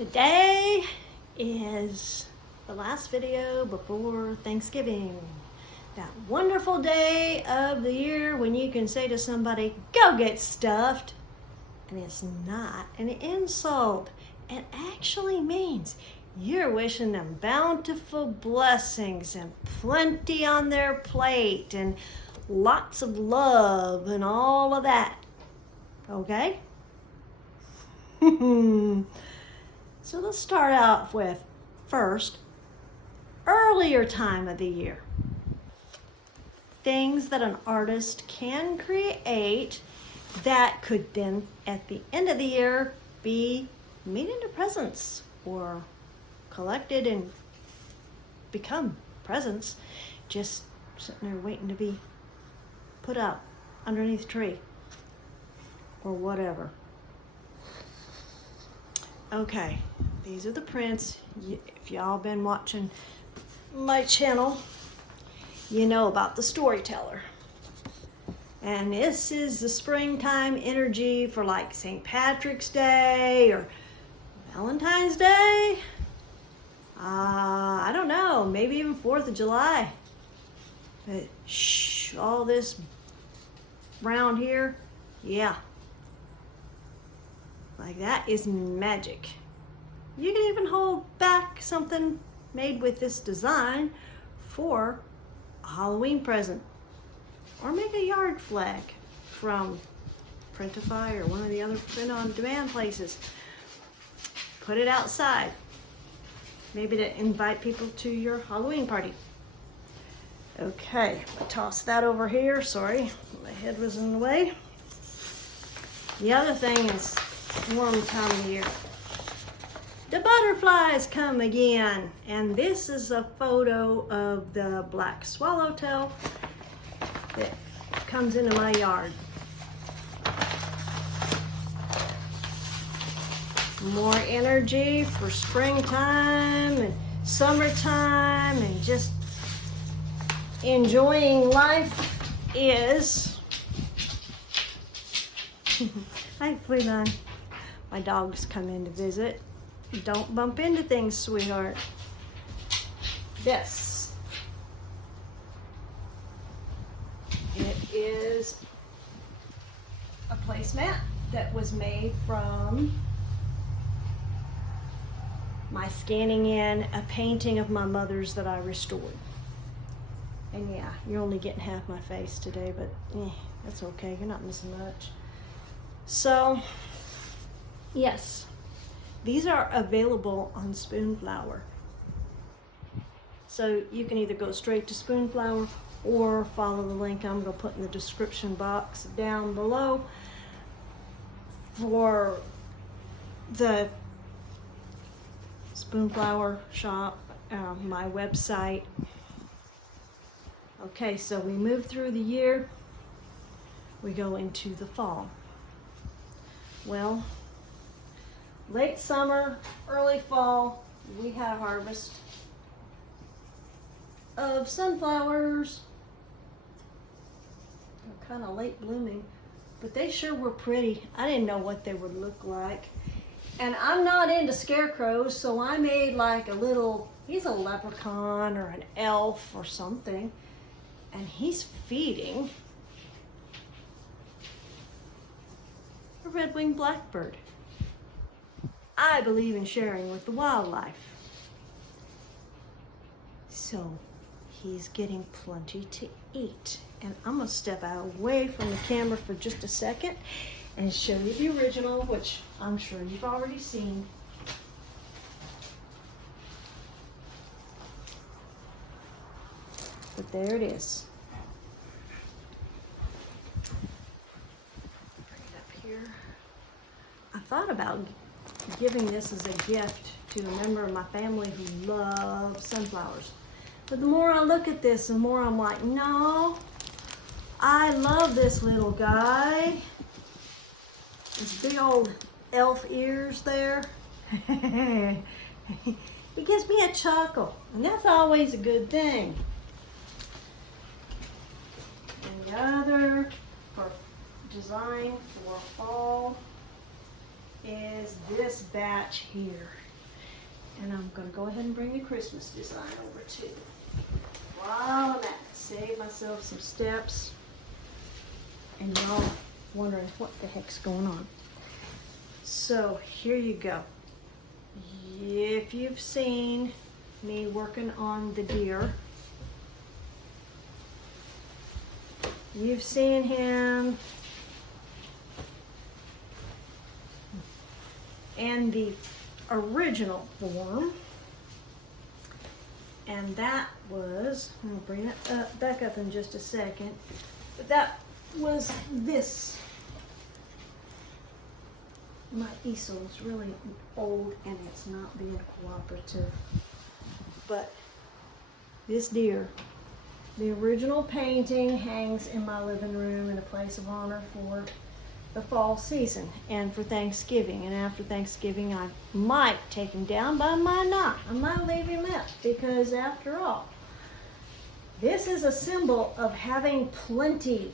Today is the last video before Thanksgiving. That wonderful day of the year when you can say to somebody, go get stuffed. And it's not an insult. It actually means you're wishing them bountiful blessings and plenty on their plate and lots of love and all of that. Okay? So let's start out with, first, earlier time of the year. Things that an artist can create that could then, at the end of the year, be made into presents or collected and become presents, just sitting there waiting to be put up underneath the tree or whatever. Okay, these are the prints. If y'all been watching my channel, you know about the storyteller. And this is the springtime energy for like St. Patrick's Day or Valentine's Day. I don't know, maybe even 4th of July. But all this round here, yeah. Like that is magic. You can even hold back something made with this design for a Halloween present. Or make a yard flag from Printify or one of the other print on demand places. Put it outside. Maybe to invite people to your Halloween party. Okay, I'll toss that over here. Sorry, my head was in the way. The other thing is warm time of year. The butterflies come again, and this is a photo of the black swallowtail that comes into my yard. More energy for springtime and summertime and just enjoying life is hi Fleelon. My dogs come in to visit. Don't bump into things, sweetheart. This. It is a placemat that was made from my scanning in a painting of my mother's that I restored. And yeah, you're only getting half my face today, but that's okay. You're not missing much. So, yes, these are available on Spoonflower. So you can either go straight to Spoonflower or follow the link I'm going to put in the description box down below for the Spoonflower shop, my website. Okay, so we move through the year. We go into the fall. Well, late summer, early fall, we had a harvest of sunflowers. They're kind of late blooming, but they sure were pretty. I didn't know what they would look like. And I'm not into scarecrows, so I made like a little, he's a leprechaun or an elf or something, and he's feeding a red-winged blackbird. I believe in sharing with the wildlife. So he's getting plenty to eat. And I'm gonna step away from the camera for just a second and show you the original, which I'm sure you've already seen. But there it is. Bring it up here. I thought about giving this as a gift to a member of my family who loves sunflowers. But the more I look at this, the more I'm like, no, I love this little guy. His big old elf ears there. It gives me a chuckle, and that's always a good thing. And the other for design for fall is this batch here. And I'm going to go ahead and bring the Christmas design over too. While I'm at it, save myself some steps. And y'all wondering what the heck's going on. So here you go. If you've seen me working on the deer, you've seen him and the original form, and that was, I'll bring it back up in just a second, but that was this. My easel is really old and it's not being cooperative, but this deer, the original painting, hangs in my living room in a place of honor for the fall season and for Thanksgiving. And after Thanksgiving, I might take him down, but I might not. I might leave him up because, after all, this is a symbol of having plenty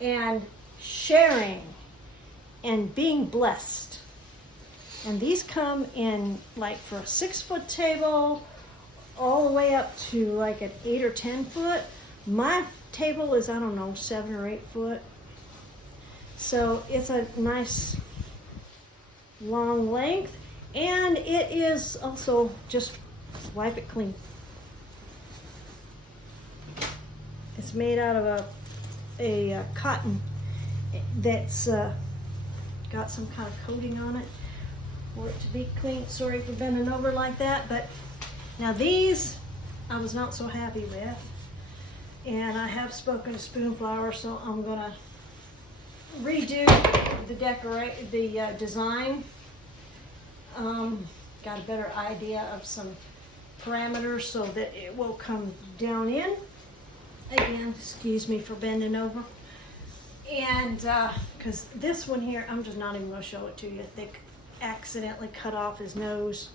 and sharing and being blessed. And these come in, like, for a 6-foot table all the way up to like an 8 or 10 foot. My table is, I don't know, 7 or 8 foot. So it's a nice long length, and it is also, just wipe it clean. It's made out of a cotton that's got some kind of coating on it for it to be clean. Sorry for bending over like that, but now these I was not so happy with, and I have spoken to Spoonflower, so I'm gonna redo the design. Got a better idea of some parameters so that it will come down in. Again, excuse me for bending over. And because this one here, I'm just not even going to show it to you. They accidentally cut off his nose.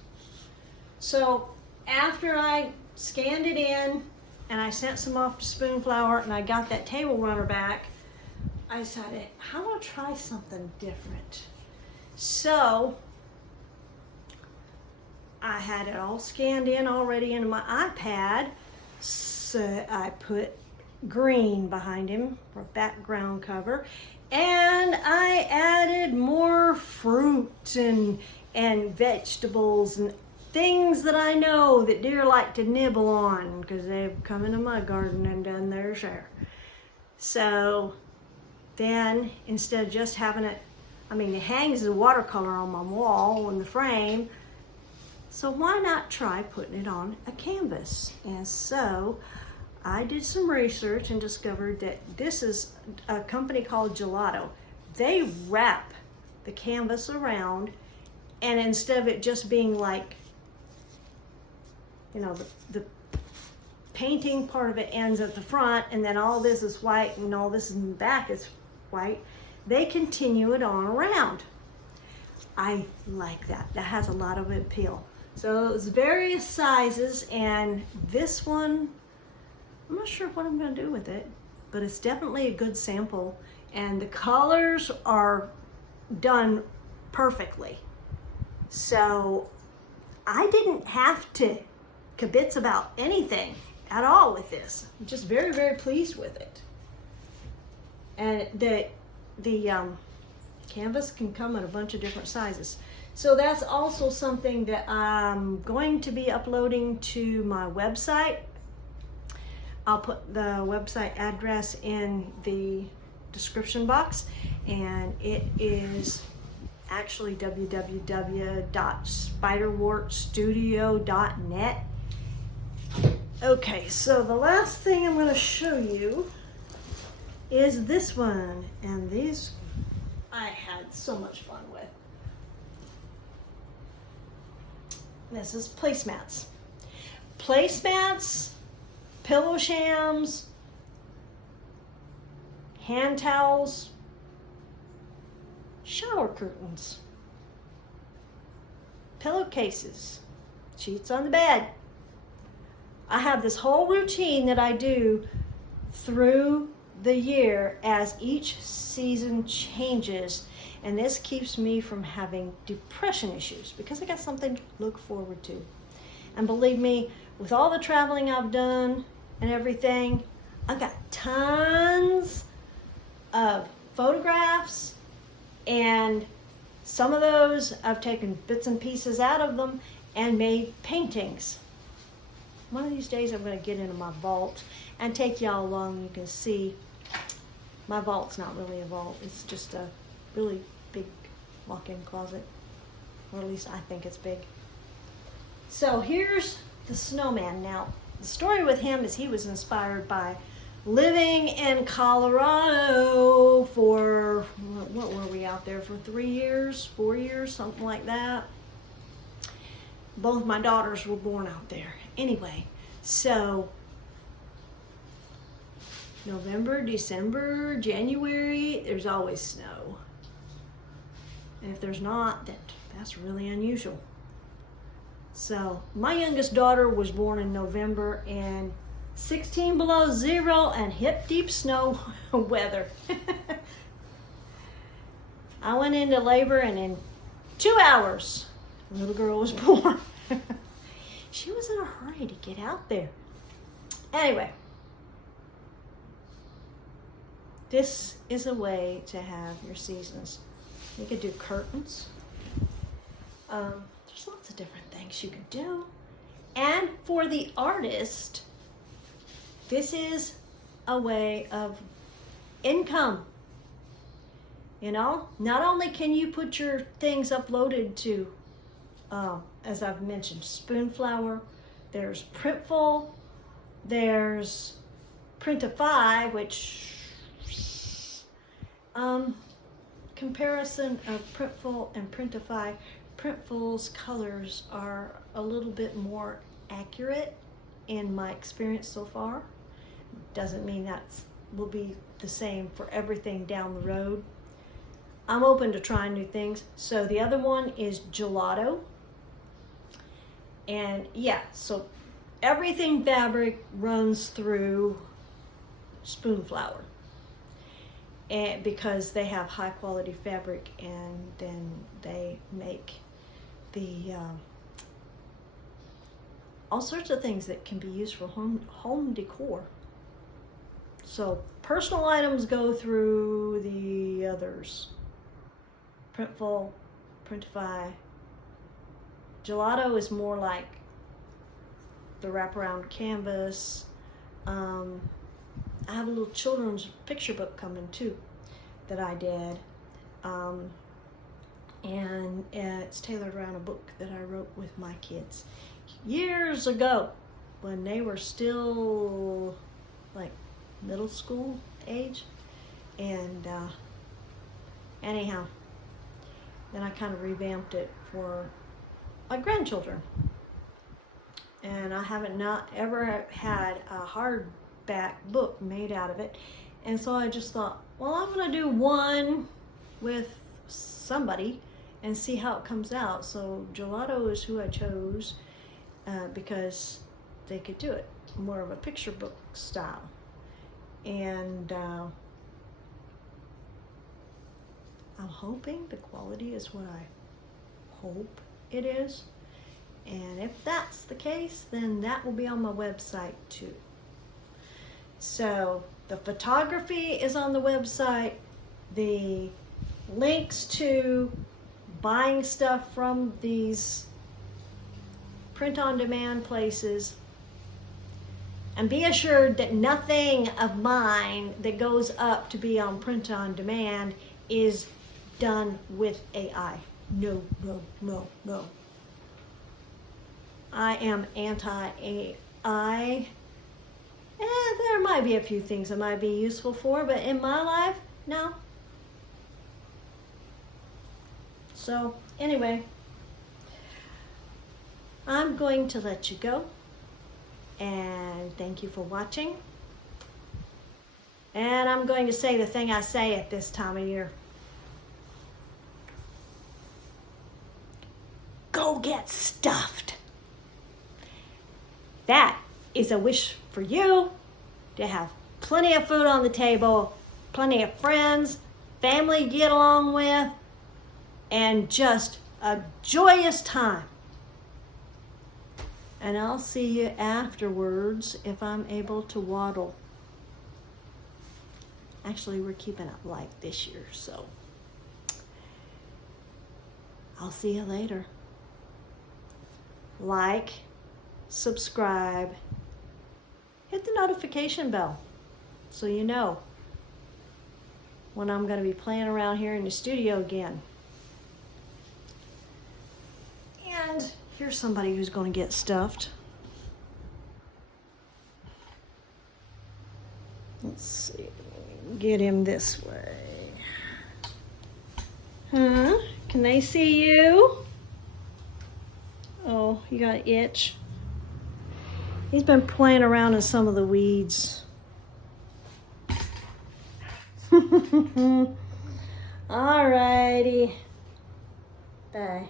So after I scanned it in and I sent some off to Spoonflower and I got that table runner back, I decided, how about try something different? So I had it all scanned in already into my iPad. So I put green behind him for background cover, and I added more fruit and vegetables and things that I know that deer like to nibble on because they've come into my garden and done their share. So then, instead of just having it, I mean, it hangs as a watercolor on my wall in the frame, so why not try putting it on a canvas? And so I did some research and discovered that this is a company called Gelato. They wrap the canvas around, and instead of it just being like, you know, the painting part of it ends at the front and then all this is white and all this in the back is white, they continue it on around. I like that. That has a lot of appeal. So it's various sizes, and this one, I'm not sure what I'm going to do with it, but it's definitely a good sample, and the colors are done perfectly. So I didn't have to kibitz about anything at all with this. I'm just very, very pleased with it. And the canvas can come in a bunch of different sizes. So that's also something that I'm going to be uploading to my website. I'll put the website address in the description box, and it is actually www.spiderwartstudio.net. Okay, so the last thing I'm going to show you is this one, and these I had so much fun with. This is placemats. Placemats, pillow shams, hand towels, shower curtains, pillowcases, sheets on the bed. I have this whole routine that I do through the year as each season changes, and this keeps me from having depression issues because I got something to look forward to. And believe me, with all the traveling I've done and everything, I've got tons of photographs, and some of those I've taken bits and pieces out of them and made paintings. One of these days I'm going to get into my vault and take y'all along. You can see my vault's not really a vault. It's just a really big walk-in closet. Or at least I think it's big. So here's the snowman. Now, the story with him is he was inspired by living in Colorado for, what were we out there for, 3 years, 4 years, something like that. Both my daughters were born out there. Anyway, so November, December, January, there's always snow. And if there's not, then that's really unusual. So my youngest daughter was born in November, and 16 below zero and hip deep snow weather. I went into labor, and in 2 hours, the little girl was born. She was in a hurry to get out there. Anyway, this is a way to have your seasons. You could do curtains. There's lots of different things you could do. And for the artist, this is a way of income. You know, not only can you put your things uploaded to, as I've mentioned, Spoonflower, there's Printful, there's Printify, which comparison of Printful and Printify. Printful's colors are a little bit more accurate in my experience so far. Doesn't mean that will be the same for everything down the road. I'm open to trying new things. So the other one is Gelato. And yeah, so everything fabric runs through Spoonflower. And because they have high quality fabric, and then they make the all sorts of things that can be used for home decor. So personal items go through the others. Printful, Printify. Gelato is more like the wraparound canvas. I have a little children's picture book coming too that I did. And it's tailored around a book that I wrote with my kids years ago when they were still like middle school age. And anyhow, then I kind of revamped it for my grandchildren. And I haven't not ever had a hardback book made out of it. And so I just thought, well, I'm going to do one with somebody and see how it comes out. So Gelato is who I chose because they could do it more of a picture book style. And I'm hoping the quality is what I hope it is. And if that's the case, then that will be on my website too. So the photography is on the website. The links to buying stuff from these print-on-demand places. And be assured that nothing of mine that goes up to be on print-on-demand is done with AI. No, no, no, no. I am anti-AI. There might be a few things that might be useful for, but in my life, no. So, anyway, I'm going to let you go. And thank you for watching. And I'm going to say the thing I say at this time of year. Go get stuffed. That is a wish for you to have plenty of food on the table, plenty of friends, family to get along with, and just a joyous time. And I'll see you afterwards if I'm able to waddle. Actually, we're keeping it light this year, so I'll see you later. Like, subscribe, hit the notification bell so you know when I'm going to be playing around here in the studio again. And here's somebody who's going to get stuffed. Let's see, get him this way. Huh? Can they see you? Oh, you got an itch. He's been playing around in some of the weeds. Alrighty. Bye.